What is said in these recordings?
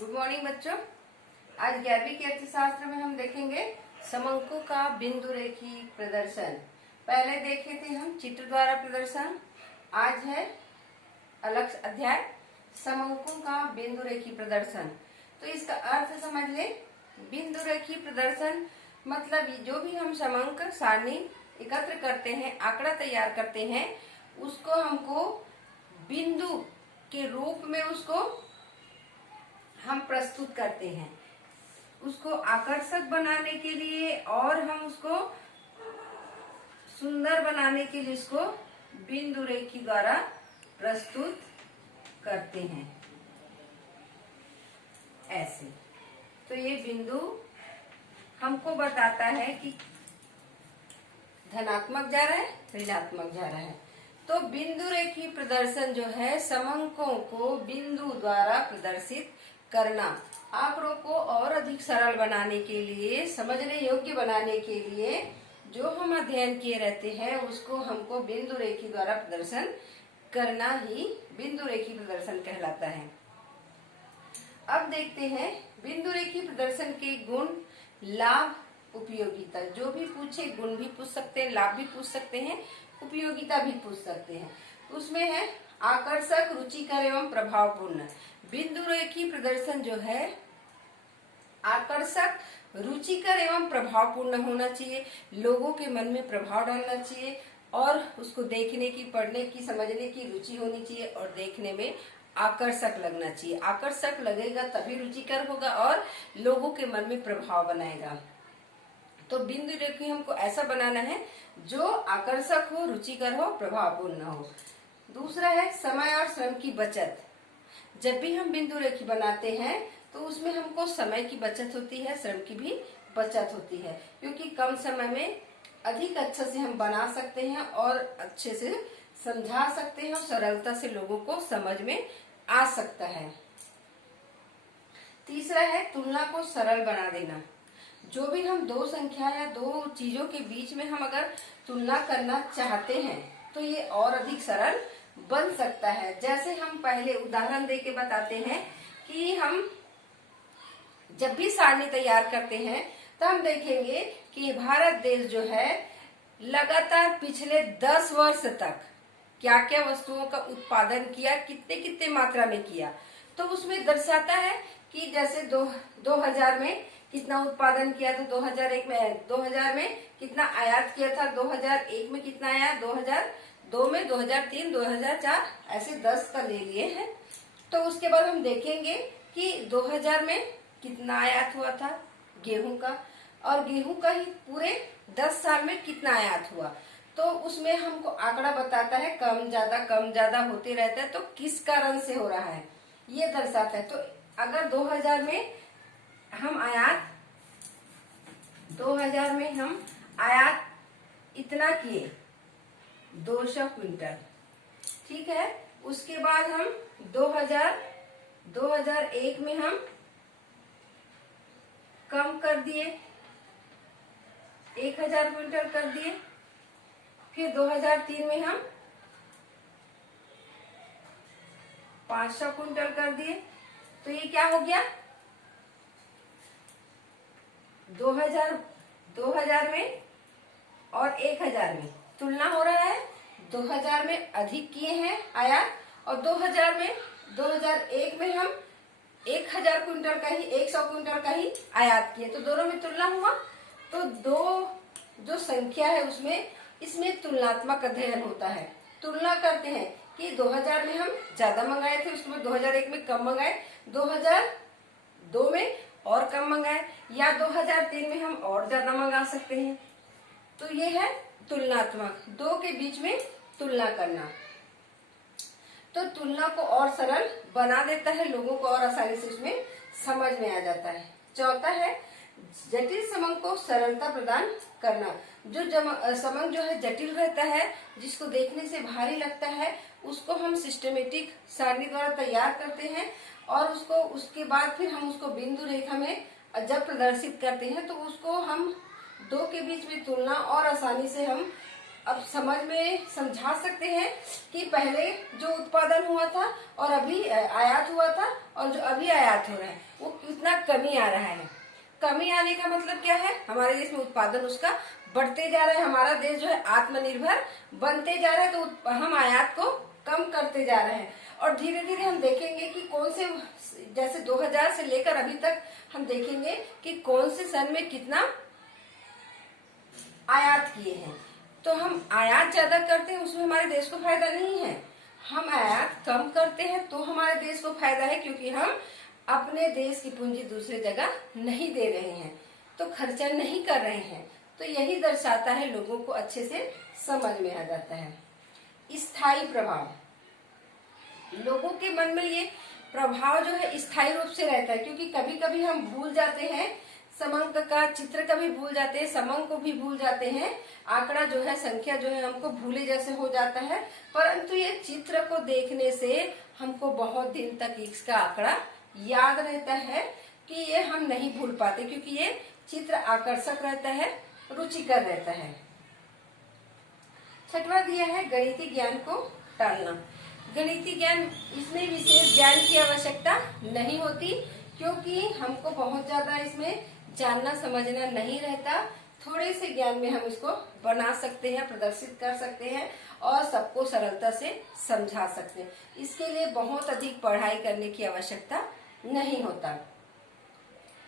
Good morning बच्चों। आज 11वीं के अर्थशास्त्र में हम देखेंगे समंकों का बिंदु रेखी प्रदर्शन। पहले देखे थे हम चित्र द्वारा प्रदर्शन। आज है अलग अध्याय समंकों का बिंदु रेखी प्रदर्शन। तो इसका अर्थ समझ ले। बिंदु रेखी प्रदर्शन मतलब जो भी हम समंक सारणी एकत्र करते हैं, आंकड़ा तैयार करते हैं, उसको हमको बिंदु के रूप में उसको हम प्रस्तुत करते हैं। उसको आकर्षक बनाने के लिए और हम उसको सुंदर बनाने के लिए इसको बिंदु रेखी द्वारा प्रस्तुत करते हैं। ऐसे तो ये बिंदु हमको बताता है कि धनात्मक जा रहा है, ऋणात्मक जा रहा है। तो बिंदु रेखी प्रदर्शन जो है समंकों को बिंदु द्वारा प्रदर्शित करना। आंकड़ों को और अधिक सरल बनाने के लिए, समझने योग्य बनाने के लिए जो हम अध्ययन किए रहते हैं उसको हमको बिंदु रेखी द्वारा प्रदर्शन करना ही बिंदु रेखी प्रदर्शन कहलाता है। अब देखते हैं बिंदु रेखी प्रदर्शन के गुण, लाभ, उपयोगिता। जो भी पूछे, गुण भी पूछ सकते हैं, लाभ भी पूछ सकते हैं, उपयोगिता भी पूछ सकते हैं। उसमें है आकर्षक, रुचिकर एवं प्रभावपूर्ण। बिंदु रेखी प्रदर्शन जो है आकर्षक, रुचिकर एवं प्रभावपूर्ण होना चाहिए। लोगों के मन में प्रभाव डालना चाहिए और उसको देखने की, पढ़ने की, समझने की रुचि होनी चाहिए और देखने में आकर्षक लगना चाहिए। आकर्षक लगेगा तभी रुचिकर होगा और लोगों के मन में प्रभाव बनाएगा। तो बिंदु रेखी हमको ऐसा बनाना है जो आकर्षक हो, रुचिकर हो, प्रभावपूर्ण हो। दूसरा है समय और श्रम की बचत। जब भी हम बिंदु रेखी बनाते हैं तो उसमें हमको समय की बचत होती है, श्रम की भी बचत होती है, क्योंकि कम समय में अधिक अच्छे से हम बना सकते हैं और अच्छे से समझा सकते हैं और सरलता से लोगों को समझ में आ सकता है। तीसरा है तुलना को सरल बना देना। जो भी हम दो संख्या या दो चीजों के बीच में हम अगर तुलना करना चाहते हैं तो ये और अधिक सरल बन सकता है। जैसे हम पहले उदाहरण देके बताते हैं कि हम जब भी सारणी तैयार करते हैं तो हम देखेंगे कि भारत देश जो है लगातार पिछले 10 वर्ष तक क्या क्या वस्तुओं का उत्पादन किया, कितने कितने मात्रा में किया। तो उसमें दर्शाता है कि जैसे 2000 में कितना उत्पादन किया था, 2000 में कितना आयात किया था, 2001 में कितना आया, 2002 में, 2003, 2004, ऐसे 10 का ले लिए हैं। तो उसके बाद हम देखेंगे कि 2000 में कितना आयात हुआ था गेहूं का, और गेहूं का ही पूरे 10 साल में कितना आयात हुआ। तो उसमें हमको आंकड़ा बताता है, कम ज्यादा होते रहता है। तो किस कारण से हो रहा है ये दर्शाता है। तो अगर 2000 में हम आयात इतना किए, 200 क्विंटल, ठीक है। उसके बाद हम 2001 में हम कम कर दिए, 1000 क्विंटल कर दिए। फिर 2003 में हम 500 क्विंटल कर दिए। तो ये क्या हो गया, 2000 में और 1000 में तुलना हो रहा है। 2000 में अधिक किए हैं आयात और 2001 में हम 1000 क्विंटल का ही, 100 क्विंटल का ही आयात किए। तो दोनों में तुलना हुआ। तो दो जो संख्या है उसमें, इसमें तुलनात्मक अध्ययन होता है। तुलना करते हैं कि 2000 में हम ज्यादा मंगाए थे, उसके बाद 2001 में कम मंगाए, 2002 में और कम मंगाए, या 2003 में हम और ज्यादा मंगा सकते हैं। तो ये है तुलनात्मक, दो के बीच में तुलना करना। तो तुलना को और सरल बना देता है, लोगों को और आसानी से उसमें समझ में आ जाता है। चौथा है जटिल समंक को सरलता प्रदान करना। जो समंक जो है जटिल रहता है, जिसको देखने से भारी लगता है, उसको हम सिस्टमेटिक सारणी द्वारा तैयार करते हैं और उसके बाद फिर हम उसको बिंदु रेखा में जब प्रदर्शित करते हैं तो उसको हम दो के बीच में तुलना और आसानी से हम अब समझ में समझा सकते हैं कि पहले जो उत्पादन हुआ था और अभी आयात हुआ था और जो अभी आयात हो रहा है वो कितना कमी आ रहा है। कमी आने का मतलब क्या है, हमारे देश में उत्पादन उसका बढ़ते जा रहा है, हमारा देश जो है आत्मनिर्भर बनते जा रहा है, तो हम आयात को कम करते जा रहे हैं। और धीरे धीरे हम देखेंगे कि कौन से, जैसे 2000 से लेकर अभी तक हम देखेंगे कि कौन से सन में कितना आयात किए हैं। तो हम आयात ज्यादा करते हैं उसमें हमारे देश को फायदा नहीं है, हम आयात कम करते हैं तो हमारे देश को फायदा है, क्योंकि हम अपने देश की पूंजी दूसरे जगह नहीं दे रहे हैं, तो खर्चा नहीं कर रहे हैं। तो यही दर्शाता है, लोगों को अच्छे से समझ में आ जाता है। स्थायी प्रभाव, लोगों के मन में ये प्रभाव जो है स्थायी रूप से रहता है, क्योंकि कभी कभी हम भूल जाते हैं समंक का चित्र, कभी भूल जाते हैं, समंक को भी भूल जाते हैं, आंकड़ा जो है, संख्या जो है हमको भूले जैसे हो जाता है। परंतु ये चित्र को देखने से हमको बहुत दिन तक इसका आंकड़ा याद रहता है, कि ये हम नहीं भूल पाते, क्योंकि ये चित्र आकर्षक रहता है, रुचिकर रहता है। छठवां दिया है गणितीय ज्ञान को टालना। गणितीय ज्ञान, इसमें विशेष ज्ञान की आवश्यकता नहीं होती, क्योंकि हमको बहुत ज्यादा इसमें जानना समझना नहीं रहता। थोड़े से ज्ञान में हम इसको बना सकते हैं, प्रदर्शित कर सकते हैं और सबको सरलता से समझा सकते हैं। इसके लिए बहुत अधिक पढ़ाई करने की आवश्यकता नहीं होता।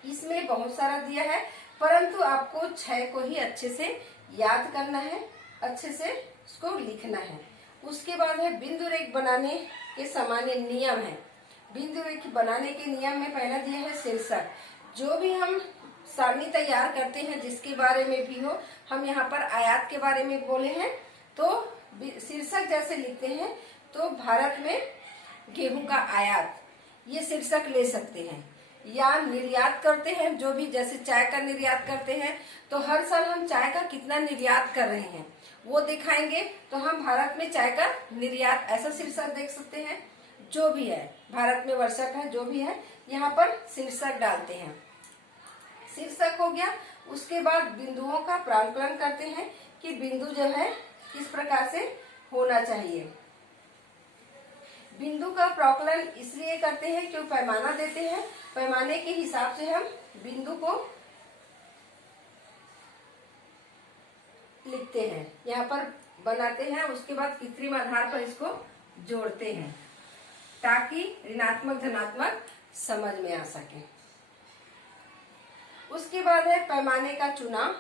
इसमें बहुत सारा दिया है, परंतु आपको 6 को ही अच्छे से याद करना है, अच्छे से उसको लिखना है। उसके बाद है बिंदु रेख बनाने के सामान्य नियम है। बिंदु रेख बनाने के नियम में पहला दिया है शीर्षक। जो भी हम सारणी तैयार करते हैं, जिसके बारे में भी हो, हम यहाँ पर आयात के बारे में बोले हैं, तो शीर्षक जैसे लिखते हैं, तो भारत में गेहूं का आयात, ये शीर्षक ले सकते हैं। या निर्यात करते हैं, जो भी, जैसे चाय का निर्यात करते हैं, तो हर साल हम चाय का कितना निर्यात कर रहे हैं वो दिखाएंगे, तो हम भारत में चाय का निर्यात, ऐसा शीर्षक देख सकते हैं। जो भी है, भारत में वर्षक है, जो भी है, यहाँ पर शीर्षक डालते हैं। शीर्षक हो गया। उसके बाद बिंदुओं का प्रांकलन करते हैं, कि बिंदु जो है किस प्रकार से होना चाहिए। बिंदु का प्रांकलन इसलिए करते हैं क्यों पैमाना देते हैं, पैमाने के हिसाब से हम बिंदु को लिखते हैं, यहाँ पर बनाते हैं। उसके बाद कृत्रिम आधार पर इसको जोड़ते हैं, ताकि ऋणात्मक धनात्मक समझ में आ सके। उसके बाद है पैमाने का चुनाव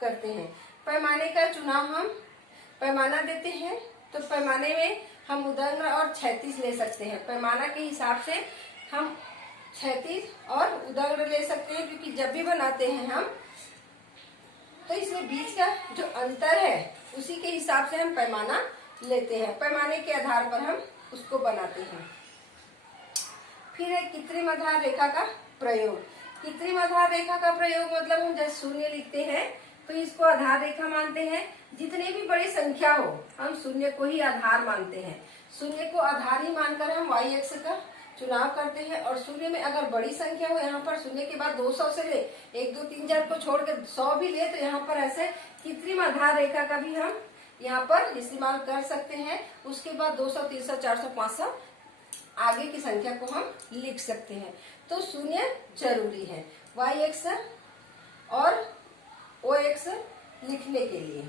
करते हैं। पैमाने का चुनाव, हम पैमाना देते हैं, तो पैमाने में हम उदंड और क्षैतिज ले सकते हैं। पैमाना के हिसाब से हम क्षैतिज और उदंड ले सकते हैं, क्योंकि जब भी बनाते हैं हम, तो इसमें बीच का जो अंतर है उसी के हिसाब से हम पैमाना लेते हैं। पैमाने के आधार पर हम उसको बनाते हैं। फिर है कृत्रिम आधार रेखा का प्रयोग। कृत्रिम आधार रेखा का प्रयोग मतलब हम जैसे शून्य लिखते हैं, तो इसको आधार रेखा मानते हैं। जितने भी बड़ी संख्या हो, हम शून्य को ही आधार मानते हैं। शून्य को आधार ही मानकर हम y अक्ष का चुनाव करते हैं। और शून्य में अगर बड़ी संख्या हो, यहाँ पर शून्य के बाद 200 से ले, 1 2 3 4 को छोड़कर 100 भी ले, तो यहाँ पर ऐसे कृत्रिम आधार रेखा का भी हम यहाँ पर इस्तेमाल कर सकते हैं। उसके बाद 200 300 400 500 आगे की संख्या को हम लिख सकते हैं। तो शून्य जरूरी है y अक्ष और o अक्ष लिखने के लिए।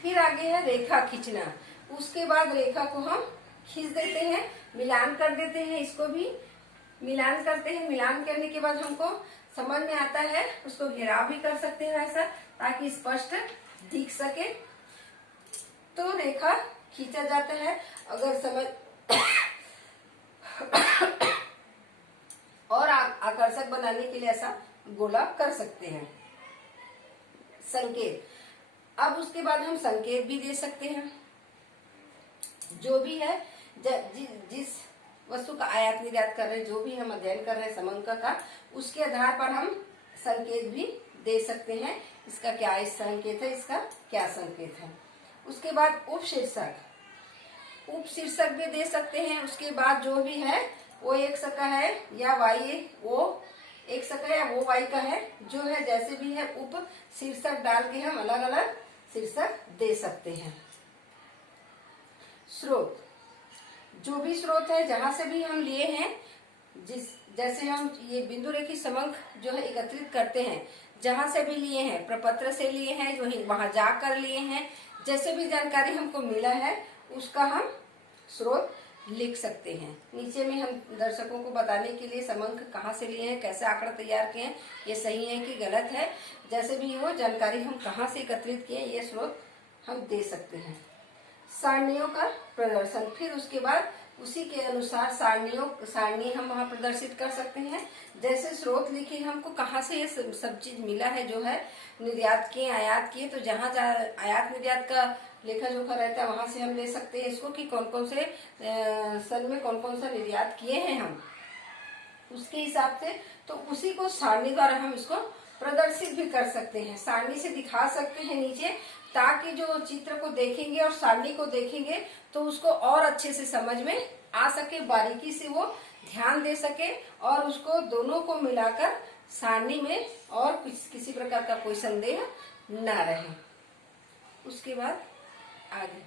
फिर आगे है रेखा खींचना। उसके बाद रेखा को हम खींच देते हैं, मिलान कर देते हैं। इसको भी मिलान करते हैं। मिलान करने के बाद हमको समझ में आता है, उसको घेराव भी कर सकते हैं ऐसा, ताकि स्पष्ट दिख सके। तो रेखा खींचा जाता है। अगर समझ और आकर्षक बनाने के लिए ऐसा गोला कर सकते हैं। संकेत, अब उसके बाद हम संकेत भी दे सकते हैं। जो भी है, जिस वस्तु का आयात निर्यात कर रहे हैं, जो भी हम अध्ययन कर रहे हैं समंक का, उसके आधार पर हम संकेत भी दे सकते हैं। इसका क्या इस संकेत है, इसका क्या संकेत है। उसके बाद उप शीर्षक भी दे सकते हैं। उसके बाद जो भी है वो x का है या y, वो x का या वो y का है, जो है जैसे भी है, उप शीर्षक डाल के हम अलग अलग शीर्षक दे सकते हैं। स्रोत, जो भी स्रोत है जहां से भी हम लिए हैं, जैसे हम ये बिंदु रेखी समंक जो है एकत्रित करते हैं, जहां से भी लिए हैं, प्रपत्र से लिए हैं, जो वहां जाकर लिए हैं, जैसे भी जानकारी हमको मिला है उसका हम स्रोत लिख सकते हैं। नीचे में हम दर्शकों को बताने के लिए समंक कहाँ से लिए हैं, कैसे आंकड़ा तैयार किए हैं, ये सही है कि गलत है, जैसे भी हो जानकारी हम कहाँ से एकत्रित किए ये स्रोत हम दे सकते हैं। सारणियों का प्रदर्शन, फिर उसके बाद उसी के अनुसार सारणी हम वहाँ प्रदर्शित कर सकते हैं। जैसे स्रोत लिखे हमको कहाँ से ये सब चीज मिला है, जो है निर्यात किए आयात किए, तो जहाँ आयात निर्यात का लेखा जोखा रहता है वहां से हम ले सकते हैं इसको कि कौन कौन से सन में कौन कौन सा निर्यात किए हैं हम, उसके हिसाब से। तो उसी को सारणी द्वारा हम इसको प्रदर्शित भी कर सकते हैं, सारणी से दिखा सकते हैं नीचे, ताकि जो चित्र को देखेंगे और सारणी को देखेंगे तो उसको और अच्छे से समझ में आ सके, बारीकी से वो ध्यान दे सके और उसको दोनों को मिलाकर सारणी में और किसी प्रकार का कोई संदेह न रहे। उसके बाद आगे